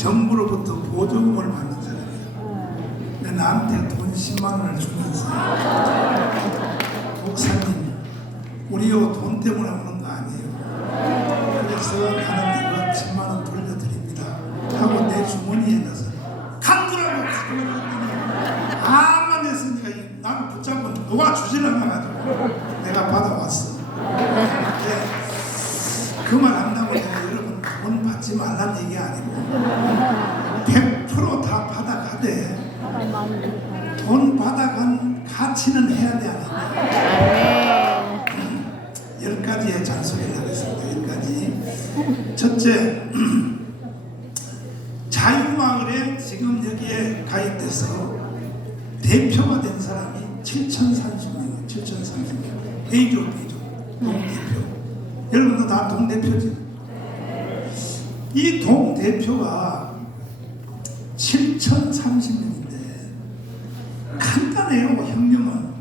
정부로부터 보조금을 받는 사람이에요. 근데 나한테 돈 10만 원을 주면서 목사님, 우리요 돈 때문에 오는 거 아니에요. 그래서 나는 이거 10만 원 돌려드립니다 하고 내 주머니에 넣어서 간두라고 가져오더니 암만 했으니까 나를 붙잡고 누가 주지를 않아가지고 내가 받아왔어. 그 말 한다고 내가 여러분 돈 받지 말라는 얘기 아니고 100% 다 받아가되 돈 받아간 가치는 해야 돼 아니야. 10가지의 잔소리를 하겠습니다. 10가지. 첫째, 자유마을에 지금 여기에 가입돼서 대표가 된 사람이 7,030명, 7,030명. A조, B조, 동대표. 여러분도 다 동대표지. 이 동대표가 7,030명인데 간단해요. 혁명은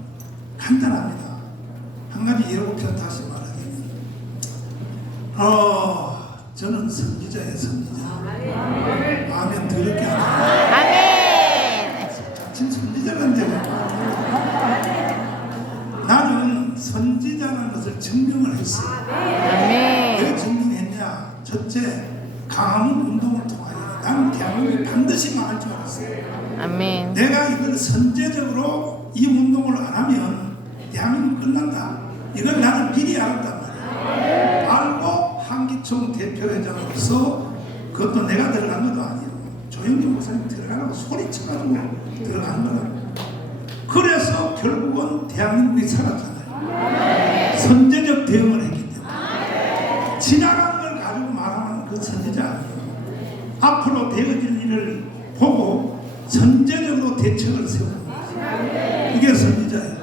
간단합니다. 한 가지 예고편 다시 말하자면 저는 선지자예요. 선지자. 아멘 더럽게 하네. 아멘. 지금 선지자인데 나는 선지자라는 것을 증명을 했어. 왜 증명했냐? 첫째, 강화문 운동을 통하여 나는 대한민국이 반드시 망할 줄 알았어요. 아멘. 내가 이걸 선제적으로 이 운동을 안 하면 대한민국 끝난다. 이걸 나는 미리 알았단 말이야. 알고 한기총 대표회장으로서 그것도 내가 들어간 것도 아니고 조영기 목사님 들어가라고 소리쳐가지고 들어간 거라고. 그래서 결국은 대한민국이 살았잖아요. 선제적 대응을 했기 때문에. 지나간 걸 가지고 말하면 그 선지자 아니에요. 앞으로 되어질 일을 보고 선제적으로 대책을 세우는 거예요. 이게 선지자예요.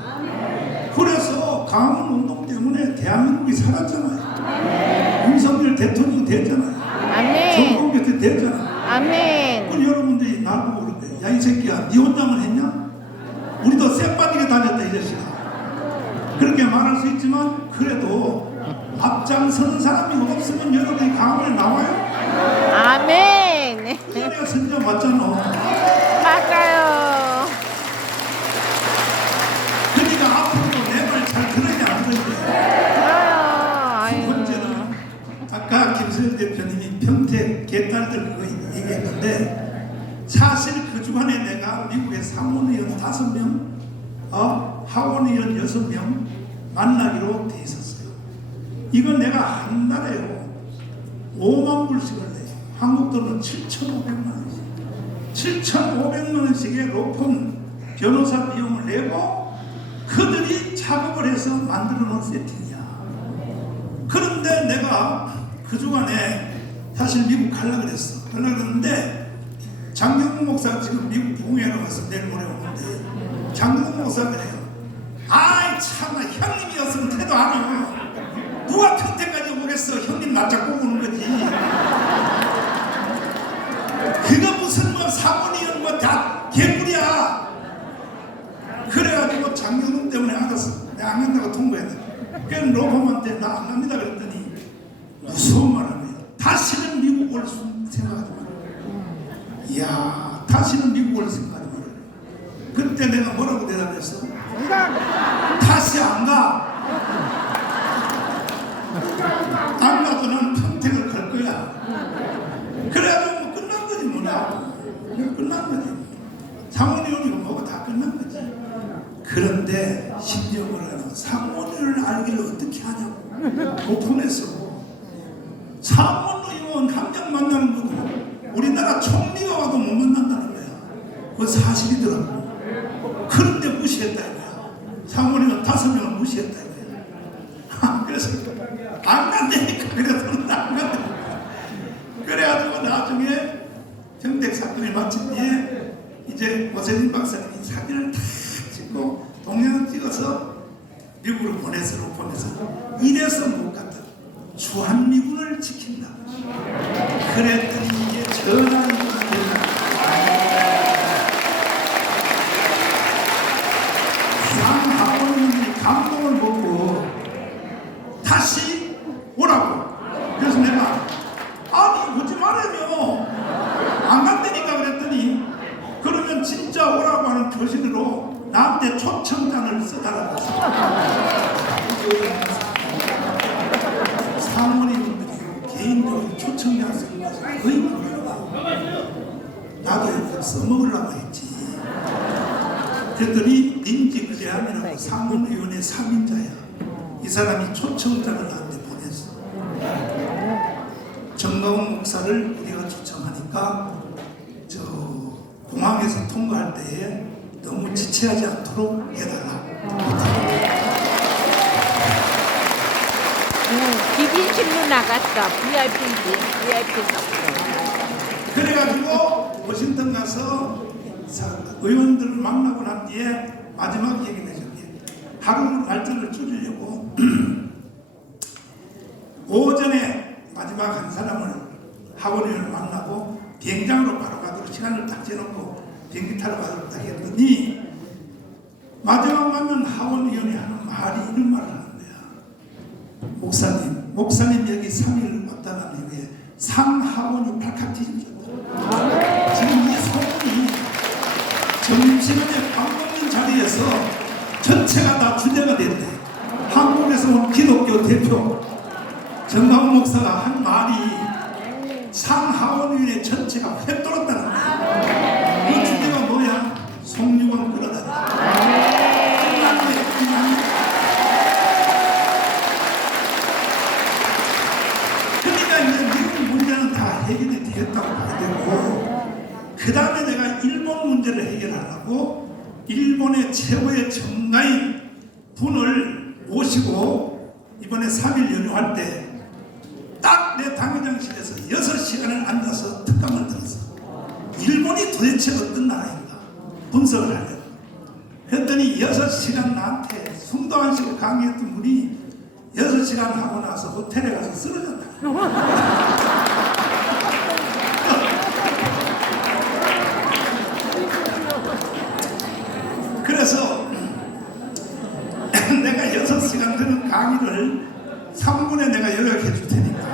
그래서 강화문 운동 때문에 대한민국이 살았잖아요. 윤석열 대통령이 됐잖아요. 정권교체 됐잖아요. 아멘. 그럼 여러분들이 날 보고 그럴 거예요. 야, 이 새끼야, 네 혼자만 했냐? 우리도 쎄빠지게 다녔다, 이 자식아. 그렇게 말할 수 있지만 그래도 앞장서는 사람이 없으면 여러분이 강화문에 나와요? 아멘. 그래서 내가 선지자 맞잖아. 맞아요. 그러니까 앞으로도 내 말 잘 들으냐 안 들으냐. 들어요. 두 번째는 아까 김수현 대표님이 평택 개딸들 그거 얘기했는데 사실 그 주간에 내가 미국에 상원의원 5명, 하원의원 6명 만나기로 돼 있었어요. 이건 내가 한 달에요 5만 불씩을 내요. 한국 돈은 7,500만 원씩. 7,500만 원씩의 높은 변호사 비용을 내고 그들이 작업을 해서 만들어 놓은 세팅이야. 그런데 내가 그 주간에 사실 미국 가려고 그랬어. 가려고 그랬는데 장경국 목사 지금 미국 부흥회로 가서 내일 모레 오는데 장경국 목사가 그래요. 아이 참나 형님이었으면 태도 안 해요. 누가 평택까지 오겠어. 형님 낯짝 보고 오는 거지. 그거 무슨 뭐 사모니언 뭐 다 개뿔이야. 그래가지고 장경국 때문에 알았어. 내가 안 간다고 통보했다. 그래서 로펌한테 나 안 갑니다 그랬더니 무서운 말을 해요. 다시는 미국 올 생각하지 마. 이야, 다시는 미국 올 생각하지 마. 그때 내가 뭐라고 대답했어? 다시 안 가. 안 가도 난 평택을 갈 거야. 그래가지고 뭐 끝난 거지 뭐냐. 끝난 거지. 상원의원이고 뭐고 다 끝난 거지. 그런데 심지어 뭐라고 상원의원을 알기를 어떻게 하냐고. 오픈했어. 상원의원 한 명 만나는 것도 우리나라 총리가 와도 못 만난다는 거야. 그건 사실이더라고. 그런데 무시했다 이거야. 상원의원 5명을 무시했다 이거야. 그래서 안 간다니까. 그래서 안 간다니까. 그래가지고 나중에 평택 사건이 마친 뒤에 이제 오세진 박사님이 사진을 다 찍고 동영상 찍어서 미국으로 보내서 이래서 못 갔다. 주한미군을 지킨다. 그랬더니 이게 전화를 받는다. 쌍하원님이 감동을 먹고 다시 오라고. 그래서 내가 아니 오지 말아요. 나한테 초청장을 써달라고 했어요. 사모님들이 개인적으로 초청장 쓰는 것은 거의 모르고 나도 이렇게 써먹으려고 했지. 그랬더니 민지그대함이라고 상원의원의 3인자야. 이 사람이 초청장을 나한테 보냈어. 정가훈 목사를 우리가 초청하니까 저 공항에서 통과할 때에 너무 지체하지 않도록 해달라. 기빈실로 나갔어. VIP석. 그래가지고 워싱턴 가서 의원들을 만나고 난 뒤에 마지막 얘기는 저기 하루 날짜를 줄이려고 오전에 마지막 한 사람을 하원의원을 만나고 비행장으로 바로 가도록 시간을 딱 재놓고 비행기 타러 가도록 딱 했더니 마지막 만난 하원의원이 하는 말이 이런 말을 하는 거야. 목사님 여기 3일 왔다 간 이후에 상하원이 발칵 뒤집어졌다. 지금 이 소문이 점심시간에 밥 먹는 자리에서 전체가 다 주제가 됐대. 한국에서 온 기독교 대표 정가훈 목사가 한 말이 상하원위원회 전체가 휘돌았다는 거야. 그 주제가 뭐야? 송유관 끌어다니다. 그러니까 이제 미국 문제는 다 해결이 되었다고 봐야 되고, 그 다음에 내가 일본 문제를 해결하려고 일본의 최고의 정가인 분을 모시고 이번에 3일 연휴할 때 딱 내 당회장실에서 6시간을 앉아서 특강을 들었어. 일본이 도대체 어떤 나라인가 분석을 하려고. 했더니 6시간 나한테 숨도 안 쉬고 강의했던 분이 6시간 하고 나서 호텔에 가서 쓰러졌다. 그래서 내가 6시간 되는 강의를 3분에 내가 요약해 줄 테니까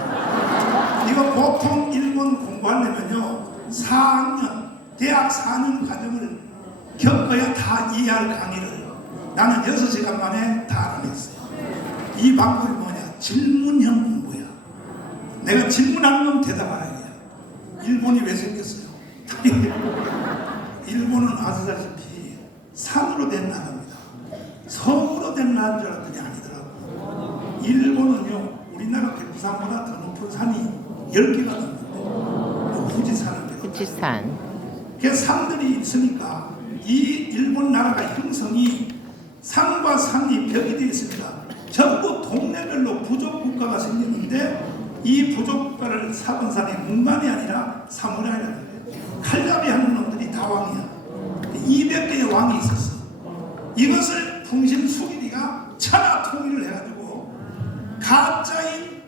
이거 보통 일본 공부하려면요 4학년 대학 4년 과정을 겪어야 다 이해할 강의를 나는 6시간 만에 다 알아냈어요. 이 방법이 뭐냐? 질문형 공부야. 내가 질문하는 건 대답하라 해요. 일본이 왜 생겼어요? 일본은 아시다시피 산으로 된 나라입니다. 섬으로 된 나라인 줄 알았더니 아니더라고요. 일본은요 우리나라 부산보다 더 높은 산이 10개가 넘는데 후지산을 후지산. 그 산들이 있으니까 이 일본 나라가 형성이 산과 산이 벽이 되어 있습니다. 전부 동네별로 부족 국가가 생겼는데 이 부족 국가를 사본 사람이 문관이 아니라 사무라이라는 거예요. 칼잡이 하는 놈들이 다 왕이야. 200개의 왕이 있었어. 이것을 풍신 수길이가 천하 통일을 해가지고 가짜인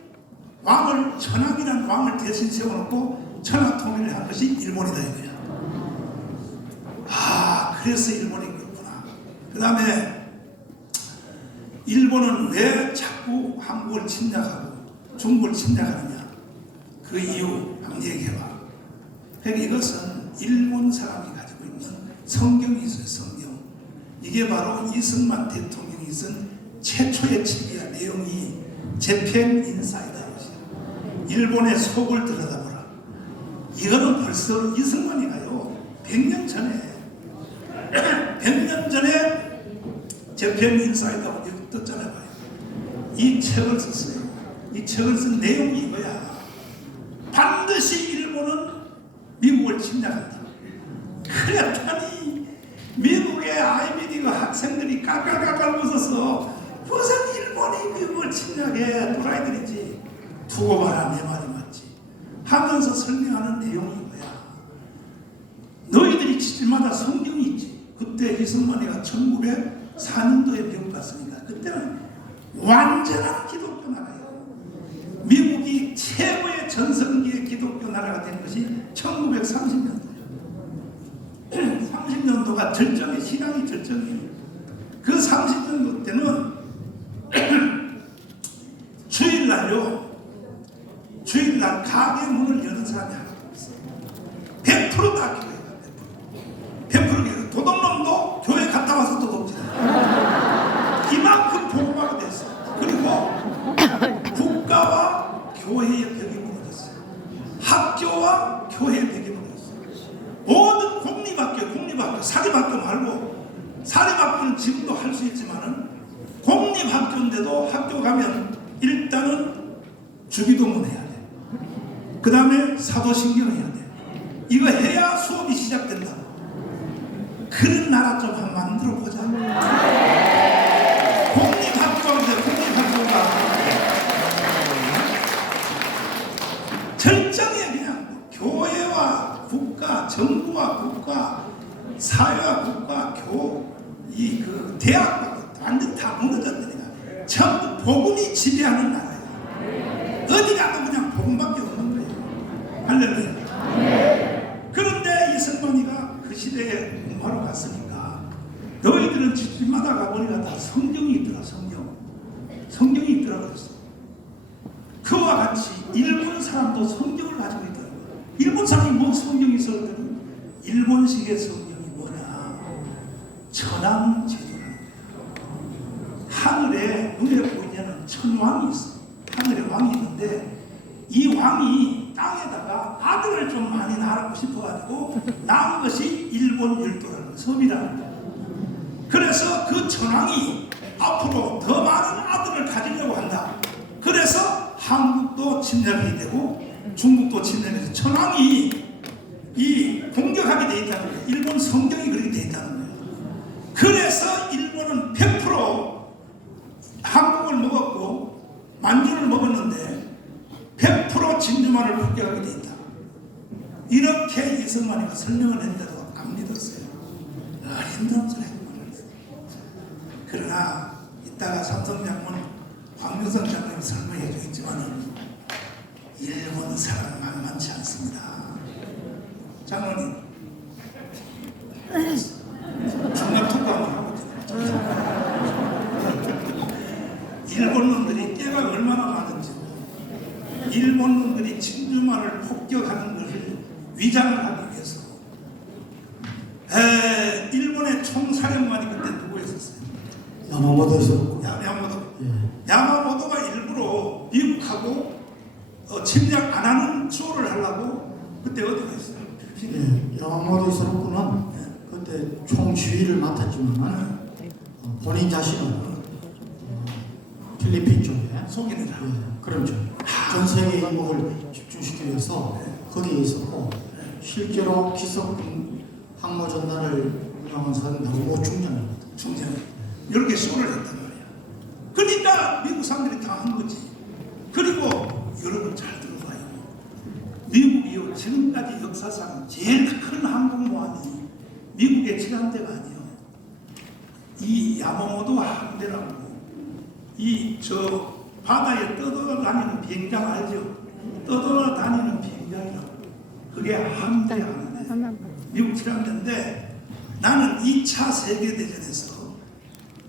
왕을 천황이라는 왕을 대신 세워놓고 천하 통일을 한 것이 일본이다 이거야. 아 그래서 일본이 그렇구나. 그 다음에 일본은 왜 자꾸 한국을 침략하고 중국을 침략하느냐 그 이유 한번 얘기해봐. 그러니까 이것은 일본 사람이 가지고 있는 성경이 있어요. 성경. 이게 바로 이승만 대통령이 쓴 최초의 책이야. 내용이 재팬 인사이다. 일본의 속을 들여다보라. 이거는 벌써 이승만이가요 100년 전에 100년 전에 재팬 인사이다고 떴잖아요. 이 책을 썼어요. 이 책을 쓴 내용이 이거야. 반드시 일본은 미국을 침략한다. 그랬더니 미국의 아이비리그 학생들이 깔깔깔깔 웃어서 무슨 일본이 미국을 침략해 도라이들이지 두고 봐라 내 말이 맞지 하면서 설명하는 내용이 뭐야. 너희들이 집마다 성경이 있지. 그때 이승만이가 1904년도에 미국 갔으니까 그때는 완전한 기독교 나라예요. 미국이 최고의 전성기의 기독교 나라가 된 것이 1930년도예요. 30년도가 절정의 시간이 절정이에요. 그 30년도 때는 주일날 가게 문을 여는 사람이 하나도 없어요. 100% 다 교회가 100% 교회. 도둑놈도 교회 갔다 와서 또 학교와 교회 배경이었어요. 모든 공립학교, 사립학교 말고, 사립학교는 지금도 할 수 있지만은 공립학교인데도 학교 가면 일단은 주기도문 해야 돼. 그 다음에 사도신경 해야 돼. 이거 해야 수업이 시작된다. 그런 나라 좀 한번 만들어 보자. 공립학교인데 공립학교가 절정에 그냥 교회와 국가, 정부와 국가, 사회와 국가, 그 대학과 완전 다 무너졌다니까. 전부 복음이 지배하는 나라야. 어디 가도 그냥 복음밖에 없는 거예요. 할렐루야. 그런데 이승만이가 그 시대에 공부하러 갔으니까 너희들은 집집마다 가보니까 다 성경이 있더라. 성경이 있더라 그랬어. 그와 같이 일본 사람도 성경을 가지고 있더라고요. 일본 사람이 뭐 성경이 있었더니 일본식의 성경이 뭐냐, 천황제도라는 거예요. 하늘에 눈에 보이지 않는 천왕이 있어. 하늘에 왕이 있는데 이 왕이 땅에다가 아들을 좀 많이 낳고 싶어가지고 낳은 것이 일본 율도라는 섬이라는 거예요. 그래서 그 천왕이 앞으로 더 많은 아들을 가지려고 한다. 그래서 한국도 침략이 되고 중국도 침략해서 천황이 이 공격하게 돼 있다는 거예요. 일본 성경이 그렇게 돼 있다는 거예요. 그래서 일본은 100% 한국을 먹었고 만주를 먹었는데 100% 진주만을 폭격하게 돼 있다. 이렇게 이승만이가 설명을 했는데도 안 믿었어요. 힘든 소리 했어요. 그러나 이따가 삼성장군 황교선 장관이 설명해 주겠지만 일본 사람은 만만치 않습니다. 장로님 중간 투구 한번 하고 일본 놈들이 깨가 얼마나 많은지, 일본 놈들이 진주만을 폭격하는 것을 위장을 하기 위해서 일본의 총사령관이 그때 누구였었어요? 야마모토였었고. 야마모토가 일부러 미국하고 침략 안 하는 쇼를 하려고 그때 어디 갔어요? 야마모토였었구는 그때 총지휘를 맡았지만 본인 자신은 필리핀 쪽에 속이는 그런 쪽 전 세계 인목을 집중시키기 위해서 거기에 있었고 실제로 기속 항모 전단을 운영한 사람은 나고 충전입니다. 이렇게 쇼를 했단 말이야. 그러니까 미국 사람들이 다 한 거지. 그리고 여러분 잘 들어봐요. 미국이요 지금까지 역사상 제일 큰 항공모함이 미국의 지간대가 아니에요. 이 야마모토 함대라고 이 바다에 떠돌아다니는 비행장 알죠? 떠돌아다니는 비행장이라고. 그게 함대 하는데 미국 지간대인데 나는 2차 세계대전에서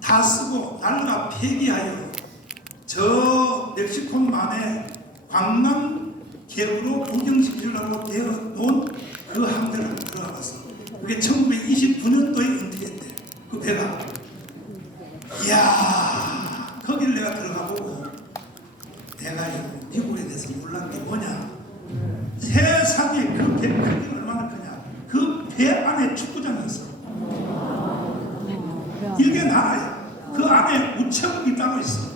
다 쓰고 날가 폐기하여 저 멕시코만의 관광 계획으로 구경시키려고 되어 놓은 그 함대를 들어가봤어. 그게 1929년도에 은퇴했대. 그 배가. 이야, 거기를 내가 들어가보고 내가 미국에 대해서 몰랐던 게 뭐냐. 세상에 그 배 크기가 얼마나 크냐. 그 배 안에 축구장이 있어. 이게 나라야. 그 안에 우체국이 따로 있어.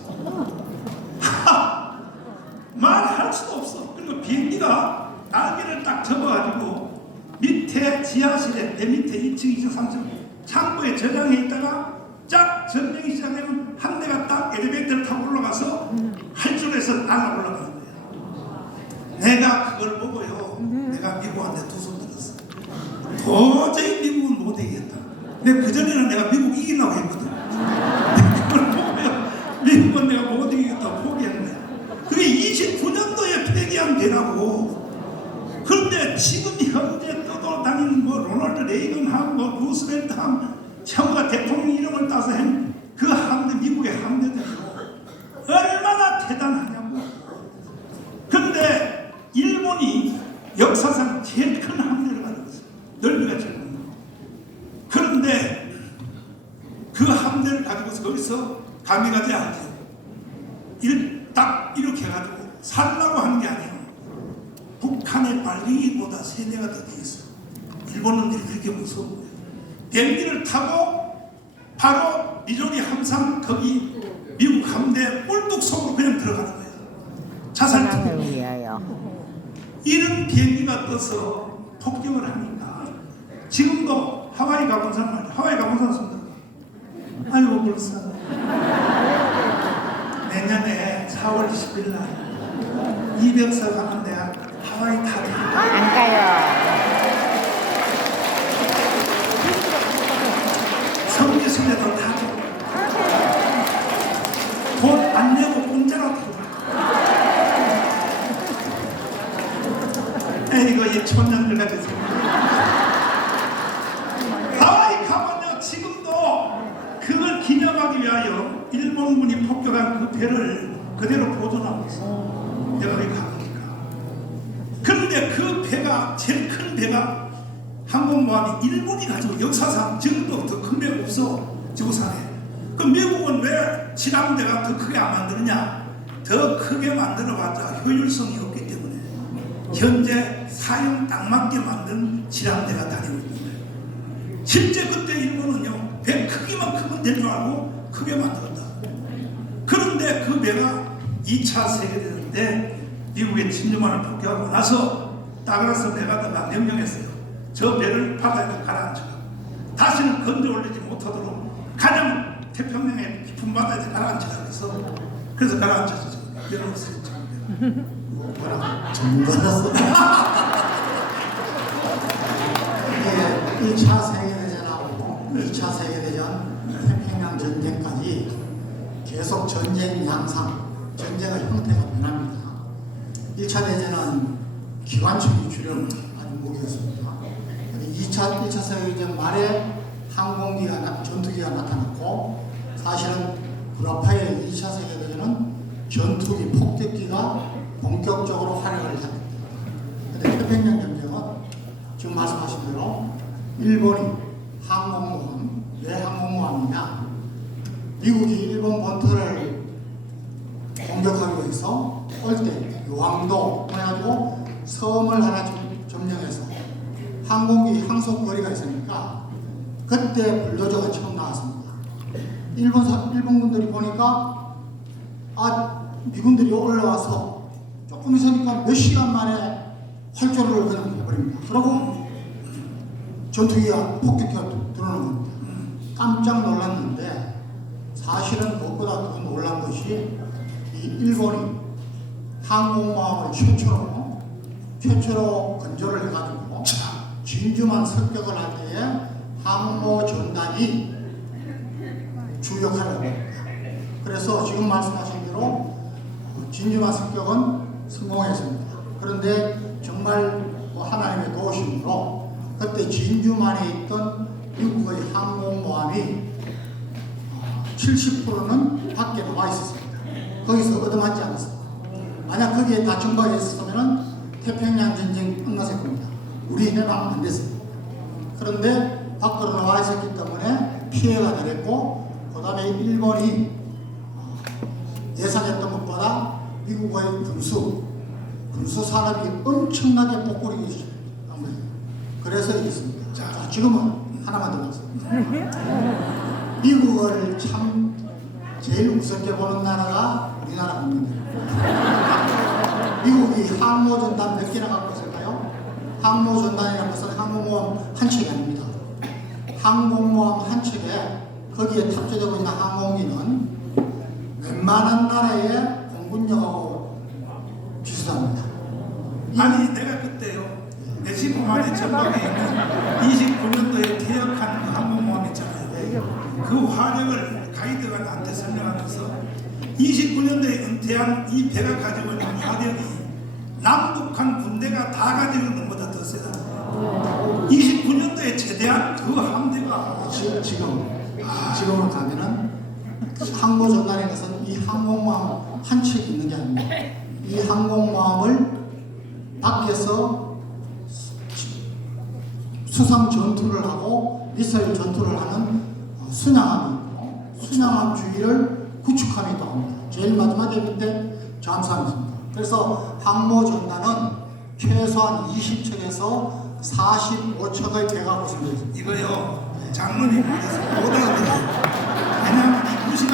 말할 수도 없어. 그리고 비행기가 날개를 딱 접어가지고 밑에 지하실에 배 밑에 2층, 2층, 3층 창고에 저장해 있다가 쫙 전쟁이 시작되면 한 대가 딱 엘리베이터를 타고 올라가서 활주로에서 날아 올라가는 거야. 내가 그걸 보고요. 내가 미국한테 두 손 들었어. 도저히 미국은 못 이기겠다. 근데 그전에는 내가 미국 이기려고 했거든. 그걸 보고요. 미국은 내가 못 이기겠다고 포기한 거야. 그게 29년도에 폐기한 배라고. 그런데 지금 현재 떠돌아다니는 뭐 로널드 레이건하고 뭐 루스벨트하고 전부 다 대통령 이름을 따서 한 그 함대, 미국의 함대들이고 얼마나 대단하냐고. 그런데 일본이 역사상 제일 큰 함대를 가지고 있어요. 넓이가 제일 큰 거. 그런데 그 함대를 가지고서 거기서 가미가지 않죠. 딱 이렇게 해가지고 살라고 하는 게 아니에요. 북한의 발령이 비행기보다 세대가 더 돼 있어. 일본 놈들이 그렇게 무서운 거예요. 비행기를 타고 바로 미조리 함상 거기 미국 함대 꿀뚝 속으로 그냥 들어가는 거예요. 자살 사랑을 투기. 위하여. 이런 비행기가 떠서 폭격을 하니까 지금도 하와이 가본 사람 말이야. 하와이 가본 사람 손들어. 아이고 불쌍해. 내년에 4월 10일 날 이병서 가는 대학 하와이 타지. 안 가요. 성지순례도 타죠. 돈 안 내고 공짜로 타고. 이거 이 촌년들 같은 소리. 하와이 가면요 지금도 그걸 기념하기 위하여 일본군이 폭격한 그 배를 그대로 보존하고 있어. 내가 거기 가보니까. 그런데 그 배가 제일 큰 배가 항공모함이 일본이 가지고 역사상 지금도 더 큰 배가 없어 지구상에. 그 미국은 왜 지람대가 더 크게 안 만드느냐? 더 크게 만들어봤자 효율성이 없기 때문에 현재 사용 딱 맞게 만든 지람대가 다니고 있는 거예요. 실제 그때 일본은요 배 크기만 크면 될 줄 알고 크게 만들었다. 그런데 그 배가 2차 세계대전 때 미국의 진주만을 폭격하고 나서 따그라스 메가더가 명령했어요. 저 배를 바다에 가라앉혀 다시는 건져 올리지 못하도록 가장 태평양의 깊은 바다에 가라앉히라고 해서 그래서 가라앉혀서 지금 열어놓았어요. 뭐라 전문가라서 이게 1차 세계대전하고 2차 세계대전 태평양 전쟁까지 계속 전쟁 양상, 전쟁의 형태가 변합니다. 1차 대전은 기관총이 주력 무기였습니다. 1차 세계대전 말에 항공기가, 전투기가 나타났고 사실은 불화파의 2차 세계대전은 전투기, 폭격기가 본격적으로 활약을 합니다. 그런데 태평양 전쟁은 지금 말씀하신 대로 일본이 항공모함, 왜 항공모함이냐? 미국이 일본 본토를 공격하기 위해서 올 때 요항도 해가지고 섬을 하나 점령해서 항공기 항속 거리가 있으니까 그때 불도저가 처음 나왔습니다. 일본군들이 보니까 미군들이 올라와서 조금 있으니까 몇 시간 만에 활주로를 그냥 해버립니다. 그러고 전투기가 폭격기가 들어오는 겁니다. 깜짝 놀랐는데 사실은 무엇보다 더 놀란 것이 이 일본이 항공모함을 최초로 건조를 해가지고 진주만 습격을 할 때에 항모 전단이 주 역할을 합니다. 그래서 지금 말씀하신 대로 진주만 습격은 성공했습니다. 그런데 정말 하나님의 도우심으로 그때 진주만에 있던 미국의 항공모함이 70%는 밖에 나와 있었습니다. 거기서 얻어맞지 않았습니다. 만약 거기에 다 증박해 있었으면 태평양 전쟁 끝났을 겁니다. 우리 해방 안 됐습니다. 그런데 밖으로 나와 있었기 때문에 피해가 덜했고, 그 다음에 일본이 예상했던 것보다 미국의 군수 산업이 엄청나게 복구리기 시작한 거예요. 그래서 이겼습니다. 자, 지금은 하나만 더 말씀드립니다. 미국을 참 제일 우습게 보는 나라가 우리나라 국민들입니다. 미국이 항모전단 몇 개나 갖고 있을까요? 항모전단이라는 것은 항공모함 한 척이 아닙니다. 항공모함 한 척에 거기에 탑재되고 있는 항공기는 웬만한 나라의 공군력하고 비슷합니다. 아니 내가 그때요 멕시코만의 전방에 있는 29년도에 퇴역한 그 항공모함 있잖아요. 그 화력을 가이드가 나한테 설명하면서 29년도에 은퇴한 이 배가 가지고 있는 화력이 남북한 군대가 다 가지고 있는 것보다 더 세다. 29년도에 제대한 그 함대가 지금으로 가면은 항모전단인 것은 이 항공모함 한 척이 있는 게 아닙니다. 이 항공모함을 밖에서 수상 전투를 하고 미사일 전투를 하는 순양함이 있고, 순양함 주위를 구축함이 또 합니다. 제일 마지막에 밑에 잠수함이 있습니다. 그래서 항모전단은 최소한 20층에서 45층의 배가 구성되어 있습니다. 이거요 장로님 그래서 못 알아들어요. 왜냐하면 이 무시가